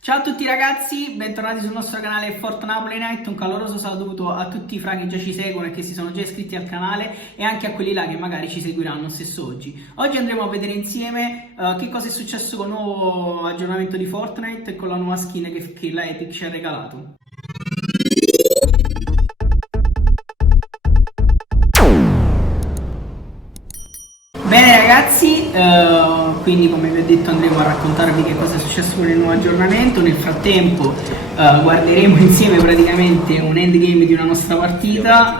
Ciao a tutti ragazzi, bentornati sul nostro canale Fortnite Night. Un caloroso saluto a tutti i fra che già ci seguono e che si sono già iscritti al canale e anche a quelli là che magari ci seguiranno stesso oggi. Oggi andremo a vedere insieme che cosa è successo con il nuovo aggiornamento di Fortnite e con la nuova skin che la Epic ci ha regalato. Bene ragazzi, quindi come vi ho detto andremo a raccontarvi che cosa è successo con il nuovo aggiornamento. Nel frattempo guarderemo insieme praticamente un endgame di una nostra partita.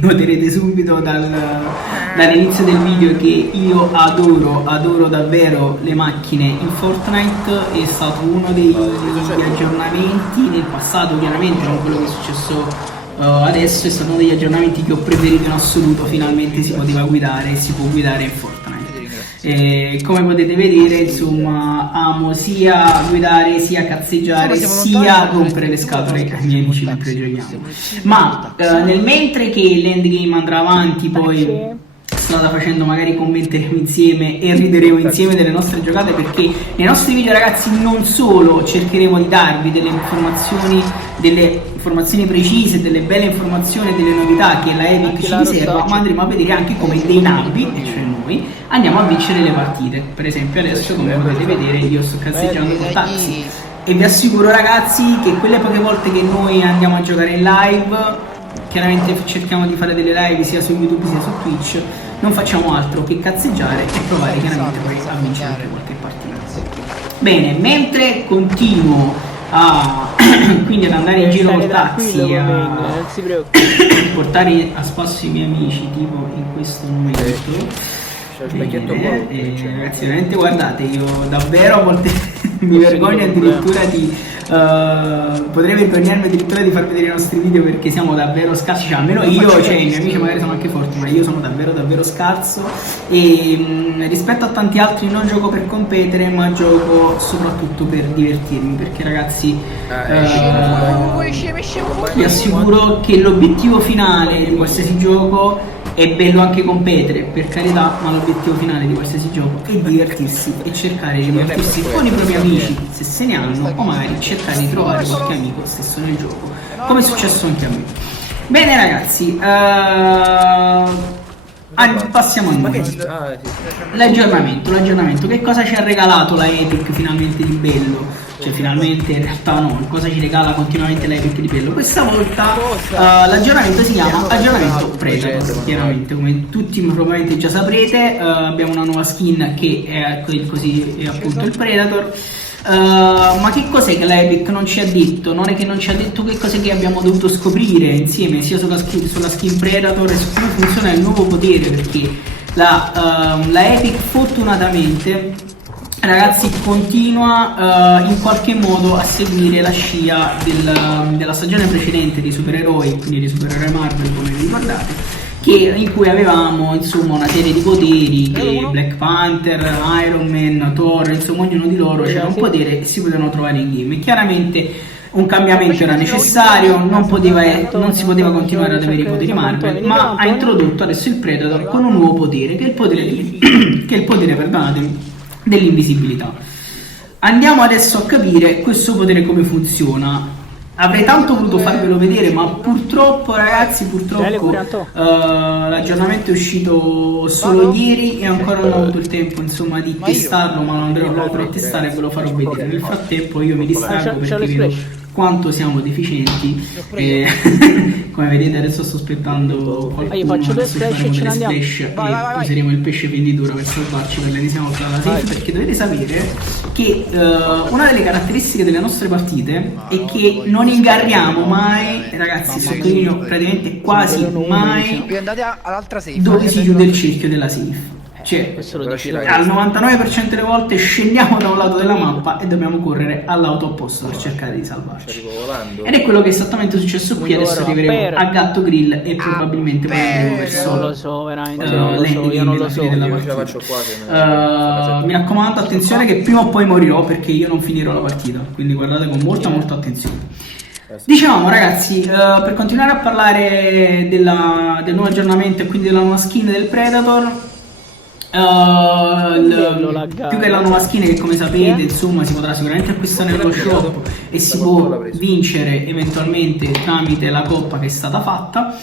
Noterete subito dall'inizio del video che io adoro davvero le macchine in Fortnite. È stato uno degli aggiornamenti nel passato, chiaramente non quello che è successo adesso, è stato uno degli aggiornamenti che ho preferito in assoluto. Finalmente si poteva guidare e si può guidare in Fortnite. Come potete vedere, insomma, amo sia guidare, sia cazzeggiare, sia rompere le scatole ai miei amici mentre giochiamo. Ma nel mentre che l'endgame andrà avanti, poi strada facendo magari commenteremo insieme e rideremo insieme delle nostre giocate, perché nei nostri video ragazzi non solo cercheremo di darvi delle informazioni precise, delle belle informazioni e delle novità che la Epic ci riserva, ma andremo a vedere anche come dei nabbi, e cioè noi, andiamo a vincere le partite. Per esempio adesso, come potete vedere, io sto cazzeggiando con Taxi e vi assicuro ragazzi che quelle poche volte che noi andiamo a giocare in live, chiaramente cerchiamo di fare delle live sia su YouTube sia su Twitch, non facciamo altro che cazzeggiare e provare chiaramente poi a vincere qualche partita. Bene, mentre continuo quindi ad andare in giro col taxi e a portare a spasso i miei amici, tipo in questo momento. Ragazzi, veramente guardate, io davvero a volte mi vergogno addirittura potrei vergognarmi addirittura di far vedere i nostri video, perché siamo davvero scarsi, cioè almeno io, cioè i miei amici magari sono anche forti, ma io sono davvero scarso e rispetto a tanti altri non gioco per competere, ma gioco soprattutto per divertirmi, perché ragazzi vi assicuro che l'obiettivo finale di qualsiasi gioco è bello anche competere, per carità, ma l'obiettivo finale di qualsiasi gioco è divertirsi e cercare di divertirsi con i propri amici, se se ne hanno, o magari cercare di trovare qualche amico stesso nel gioco, come è successo anche a me. Bene ragazzi, passiamo a noi. L'aggiornamento, che cosa ci ha regalato la Epic finalmente di bello? Cioè finalmente, in realtà no, cosa ci regala continuamente la Epic di bello? Questa volta l'aggiornamento si chiama aggiornamento Predator. Chiaramente, come tutti probabilmente già saprete, abbiamo una nuova skin che è così, è appunto il Predator. Ma che cos'è che la Epic non ci ha detto? Non è che non ci ha detto che cos'è che abbiamo dovuto scoprire insieme, sia sulla skin Predator e su come funziona il nuovo potere, perché la Epic fortunatamente ragazzi continua in qualche modo a seguire la scia della stagione precedente di supereroi, quindi di supereroi Marvel, come vi ricordate, in cui avevamo insomma una serie di poteri che Black Panther, Iron Man, Thor, insomma ognuno di loro c'era un potere e si potevano trovare in game. E chiaramente un cambiamento era necessario, non si poteva continuare ad avere i poteri Marvel, ma ha introdotto adesso il Predator con un nuovo potere, che è il potere perdonatemi, dell'invisibilità. Andiamo adesso a capire questo potere come funziona. Avrei tanto voluto farvelo vedere, ma purtroppo ragazzi, l'aggiornamento è uscito solo ieri e ancora non ho avuto il tempo insomma di testarlo, ma lo andrò proprio a testare e ve lo farò vedere. Nel frattempo io mi distraggo perché vedo quanto siamo deficienti e come vedete adesso sto aspettando qualcuno, adesso faremo delle splash e useremo il pesce venditore per salvarci per l'ennesima volta dalla safe, perché dovete sapere che una delle caratteristiche delle nostre partite è che non ingarriamo mai, ragazzi, sottolineo praticamente quasi mai, dove si chiude il cerchio della safe. Cioè, al 99% delle volte scendiamo da un lato della mappa e dobbiamo correre al lato opposto per cercare di salvarci. Ed è quello che è esattamente successo qui. Adesso arriveremo a Gatto Grill e probabilmente poi andremo verso l'endgame della fine della partita. Mi raccomando, attenzione che prima o poi morirò, perché io non finirò la partita, quindi guardate con molta attenzione. Dicevamo ragazzi, per continuare a parlare del nuovo aggiornamento e quindi della nuova skin del Predator, più che la nuova skin, che come sapete insomma si potrà sicuramente acquistare nello shop e si può vincere eventualmente tramite la coppa che è stata fatta.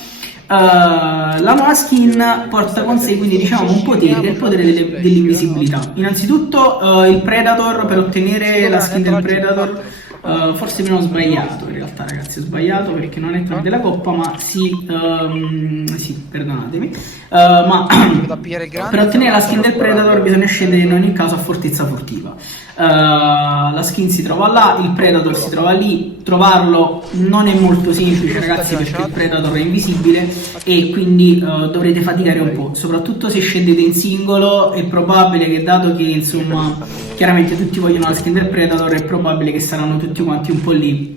La nuova skin porta con sé quindi diciamo un potere, che è il potere dell'invisibilità. Innanzitutto il Predator, per ottenere la skin del Predator, forse mi ho sbagliato in realtà ragazzi, ho sbagliato perché non è tramite la coppa ma sì, perdonatemi, ma per ottenere la skin del Predator bisogna scendere in ogni caso a Fortezza Furtiva. La skin si trova là, il Predator si trova lì, trovarlo non è molto semplice ragazzi perché il Predator è invisibile e quindi dovrete faticare un po', soprattutto se scendete in singolo. È probabile che, dato che insomma chiaramente tutti vogliono la skin del Predator, è probabile che saranno tutti quanti un po' lì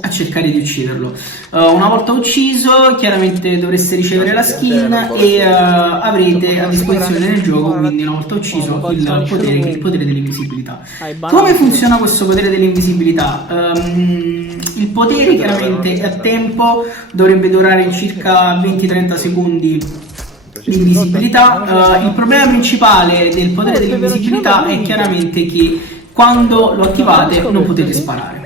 a cercare di ucciderlo. Una volta ucciso chiaramente dovreste ricevere la skin e avrete a disposizione nel gioco, quindi una volta ucciso, il potere dell'invisibilità. Come funziona questo potere dell'invisibilità? Il potere chiaramente a tempo dovrebbe durare circa 20-30 secondi l'invisibilità. Il problema principale del potere dell'invisibilità è chiaramente che quando lo attivate non potete sparare.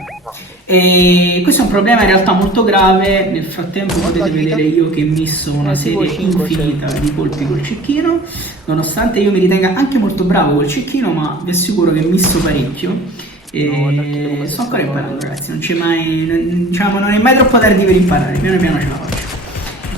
E questo è un problema in realtà molto grave. Nel frattempo potete vedere io che ho messo una serie infinita di colpi col cecchino, nonostante io mi ritenga anche molto bravo col cecchino, ma vi assicuro che ho messo parecchio e sto ancora imparando ragazzi, non c'è mai, diciamo, non è mai troppo tardi per imparare, piano piano ce la faccio.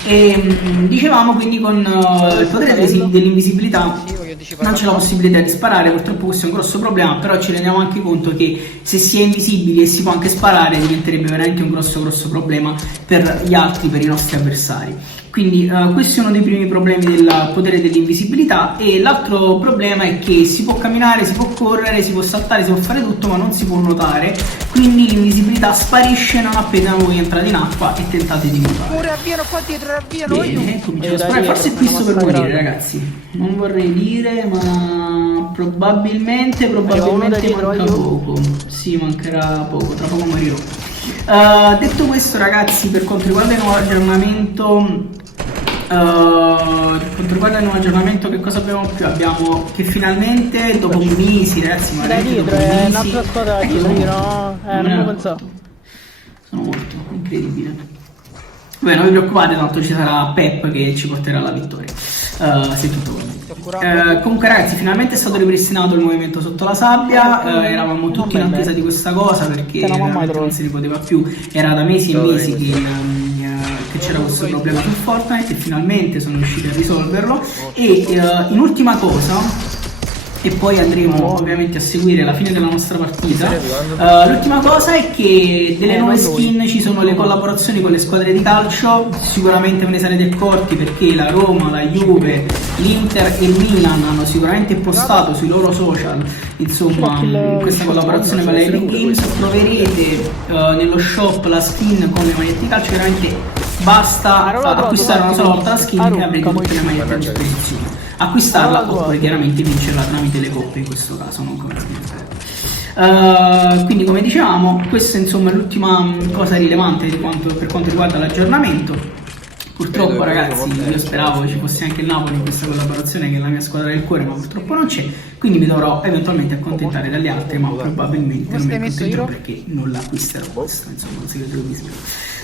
E dicevamo quindi con il potere dell'invisibilità non c'è la possibilità di sparare, purtroppo questo è un grosso problema, però ci rendiamo anche conto che se si è invisibili e si può anche sparare diventerebbe veramente un grosso problema per gli altri, per i nostri avversari. Quindi questo è uno dei primi problemi del potere dell'invisibilità, e l'altro problema è che si può camminare, si può correre, si può saltare, si può fare tutto ma non si può nuotare, quindi l'invisibilità sparisce non appena voi entrate in acqua e tentate di nuotare. Ora avviano qua dietro, avviano. Bene, cominciamo a sparare, forse qui sto per morire ragazzi, non vorrei dire ma probabilmente manca poco, sì mancherà poco, tra poco morirò. Detto questo ragazzi, per quanto riguarda il nuovo aggiornamento, che cosa abbiamo più? Abbiamo che finalmente dopo mesi ragazzi, un'altra squadra non lo pensavo. Sono morto, incredibile. Beh, non vi preoccupate, tanto ci sarà Pep che ci porterà alla vittoria, se tutto va bene. Comunque ragazzi, finalmente è stato ripristinato il movimento sotto la sabbia, eravamo tutti in attesa di questa cosa perché veramente non si ripoteva più, era da mesi e mesi che c'era questo problema su Fortnite e finalmente sono riusciti a risolverlo. E in ultima cosa, e poi andremo ovviamente a seguire la fine della nostra partita, l'ultima cosa è che delle nuove skin ci sono le collaborazioni con le squadre di calcio. Sicuramente ve ne sarete accorti perché la Roma, la Juve, l'Inter e il Milan hanno sicuramente postato sui loro social insomma questa collaborazione con la Epic Games. Troverete nello shop la skin con le magliette di calcio, veramente basta acquistare una sola volta la skin e avrete tutte le magliette a disposizione. Acquistarla oppure chiaramente vincerla tramite le coppe, in questo caso non come quindi come dicevamo, questa insomma è l'ultima cosa rilevante per quanto riguarda l'aggiornamento. Purtroppo ragazzi, io speravo che ci fosse anche il Napoli in questa collaborazione, che è la mia squadra del cuore, ma purtroppo non c'è, quindi mi dovrò eventualmente accontentare dalle altre, ma probabilmente non mi accontenterò perché non l'acquisterò questo, insomma un segreto di spero.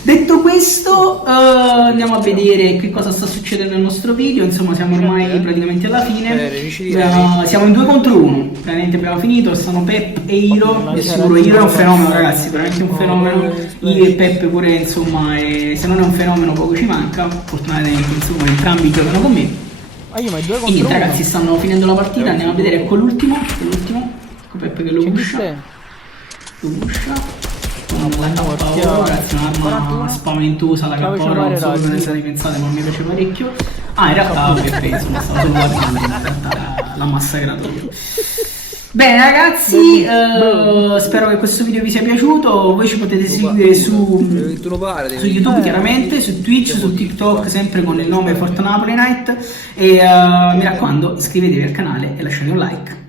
Detto questo, andiamo a vedere che cosa sta succedendo nel nostro video. Insomma siamo ormai praticamente alla fine, siamo in 2 contro 1, praticamente abbiamo finito, sono Pep e Hiro. Di sicuro Hiro è un fenomeno ragazzi, veramente un fenomeno, Hiro e Pep pure insomma, e se non è un fenomeno poco ci manca. Fortunatamente insomma entrambi giocano con me. E niente ragazzi, stanno finendo la partita, andiamo a vedere con l'ultimo, con Pep che lo pusha, ragazzi, un'arma spaventosa la K-Oro, non so come ne state pensate ma mi piace parecchio. In realtà ok, insomma stavo solo guardando, in realtà l'ha massacrato io. Bene ragazzi, spero che questo video vi sia piaciuto. Voi ci potete seguire su YouTube chiaramente, su Twitch, su TikTok, sempre con il nome Fortnapoli Night. E mi raccomando, iscrivetevi al canale e lasciate un like.